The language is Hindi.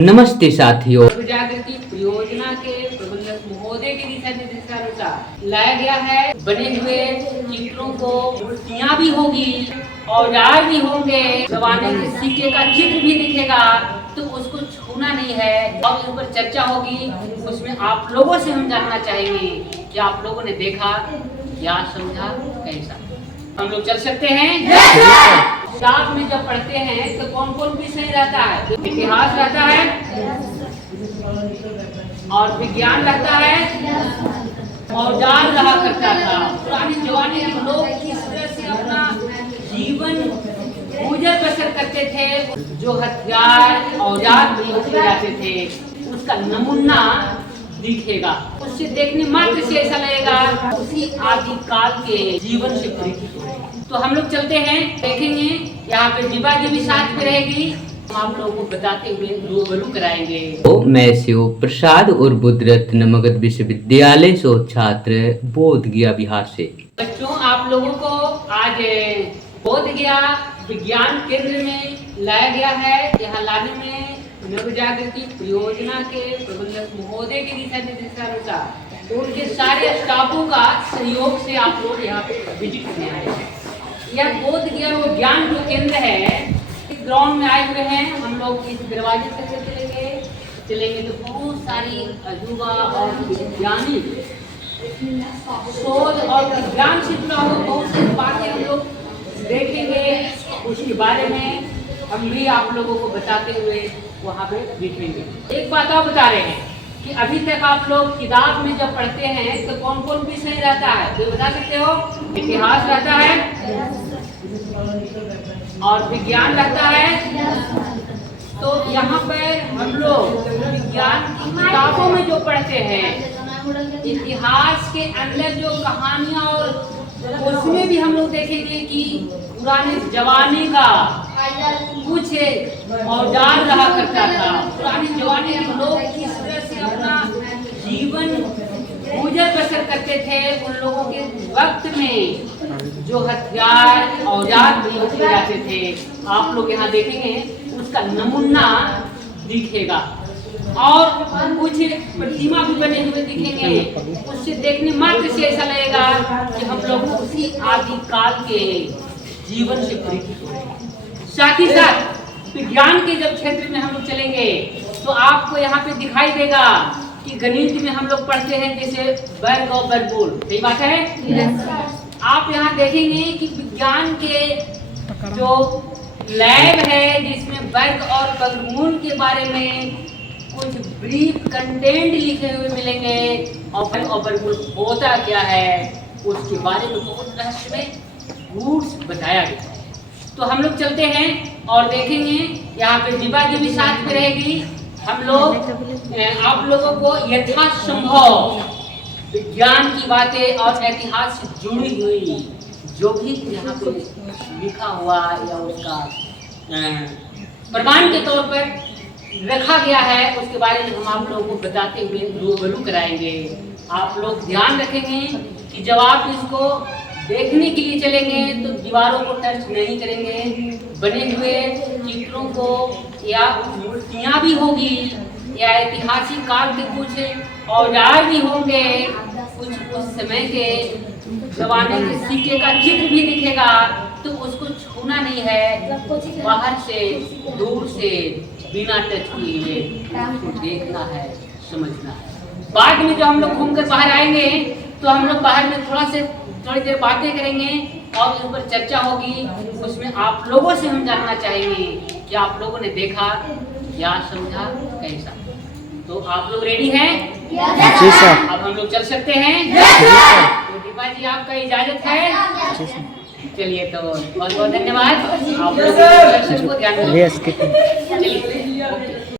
नमस्ते साथियों। जागृति परियोजना के प्रबंधक महोदय के दिशा निर्देशानुसार लाया गया है। बने हुए चित्रों को मूर्तियाँ भी होगी, औजार भी होंगे, जमाने के सिक्के का चित्र भी दिखेगा, तो उसको छूना नहीं है और उस पर चर्चा होगी। उसमें आप लोगों से हम जानना चाहेंगे कि आप लोगों ने देखा, क्या समझा, कैसा। हम लोग चल सकते हैं। किताब में जब पढ़ते हैं तो कौन कौन विषय रहता है? इतिहास रहता है और विज्ञान रहता है, औजार रहा करता था। पुराने जमाने के लोग किस तरह से अपना जीवन गुजर बसर करते थे, जो हथियार औजार प्रयोग किए जाते थे, उसका नमूना दिखेगा। उससे देखने मात्र से ऐसा लगेगा उसी आदि काल के जीवन से परिचित हो। तो हम लोग चलते हैं, देखेंगे। यहाँ पे दीपा जी भी साथ में रहेगी, हम आप लोगों को बताते हुए रूबरू कराएंगे। मैं शिव प्रसाद और बुद्धरत्न मगध विश्वविद्यालय शोध छात्र बोध गया बिहार से। बच्चों, आप लोगों को आज बोध गया विज्ञान केंद्र में लाया गया है। यहाँ लाने में नव जागृति परियोजना के प्रबंधक महोदय के दिशा निर्देशानुसार उनके सारे स्टाफों का सहयोग से आप लोग यहाँ पे विजिट करने आए हैं। यह बोध गया विज्ञान जो केंद्र है, इस ग्राउंड में आए हुए हैं। हम लोग इस दरवाजे से चलेंगे तो बहुत सारी अजूबा और वैज्ञानिक शोध और विज्ञान से जुड़ा हुआ बहुत सी बातें हम लोग देखेंगे। उसके बारे में हम भी आप लोगों को बताते हुए वहाँ पे देखेंगे। एक बात आप बता रहे हैं कि अभी तक आप लोग किताब में जब पढ़ते हैं तो कौन कौन विषय रहता है? तो बता सकते हो? इतिहास रहता है और विज्ञान रहता है। तो यहाँ पर हम लोग विज्ञान की किताबों में जो पढ़ते हैं, इतिहास के अंदर जो कहानियाँ और उसमें भी हम लोग देखेंगे कि पुराने जमाने का कुछ औजार रहा करता था। पुराने जमाने के लोग किस तरह से अपना जीवन गुजर बसर करते थे, उन लोगों के वक्त में जो हथियार औजार प्रयोग किए जाते थे, आप लोग यहाँ देखेंगे उसका नमूना दिखेगा और कुछ प्रतिमा भी बने हुए दिखेंगे। उससे देखने मात्र से ऐसा लगेगा कि हम लोग उसी आदि काल के जीवन से परिचित हो। साथ ही साथ विज्ञान के जब क्षेत्र में हम लोग चलेंगे तो आपको यहाँ पे दिखाई देगा कि गणित में हम लोग पढ़ते हैं जैसे वर्ग और वर्गमूल। सही बात है? आप यहाँ देखेंगे कि विज्ञान के जो लैब है जिसमें वर्ग और वर्गमूल के बारे में कुछ ब्रीफ कंटेंट लिखे हुए मिलेंगे और वर्ग और वर्गमूल होता क्या है उसके बारे में बहुत रहस्यमय रूट्स बताया गया है। तो हम लोग चलते हैं और देखेंगे। यहाँ पे दीपा जी भी साथ में रहेगी। हम लोग आप लोगों को यथासंभव विज्ञान की बातें और इतिहास से जुड़ी हुई जो भी यहाँ पे लिखा हुआ या उसका प्रमाण के तौर पर रखा गया है उसके बारे में हम आप लोगों को बताते हुए रूबरू कराएंगे। आप लोग ध्यान रखेंगे कि जब आप इसको देखने के लिए चलेंगे तो दीवारों को टच नहीं करेंगे। बने हुए चित्रों को या मूर्तियाँ भी होगी या ऐतिहासिक काल के कुछ औजार भी होंगे, कुछ उस समय के जमाने के सिक्के का चित्र भी दिखेगा, तो उसको छूना नहीं है। बाहर से दूर से बिना टच किए उसको देखना है, समझना है। बाद में जब हम लोग घूमकर बाहर आएंगे तो हम लोग बाहर में थोड़ी देर बातें करेंगे और उस पर चर्चा होगी। उसमें आप लोगों से हम जानना चाहेंगे कि आप लोगों ने देखा, क्या समझा, कैसा। तो आप लोग रेडी हैं? जी सर। अब हम लोग चल सकते हैं। तो दीपा जी आपका इजाजत है? चलिए, तो बहुत बहुत धन्यवाद। आप लोग दर्शन को ध्यान रखिए। चलिए।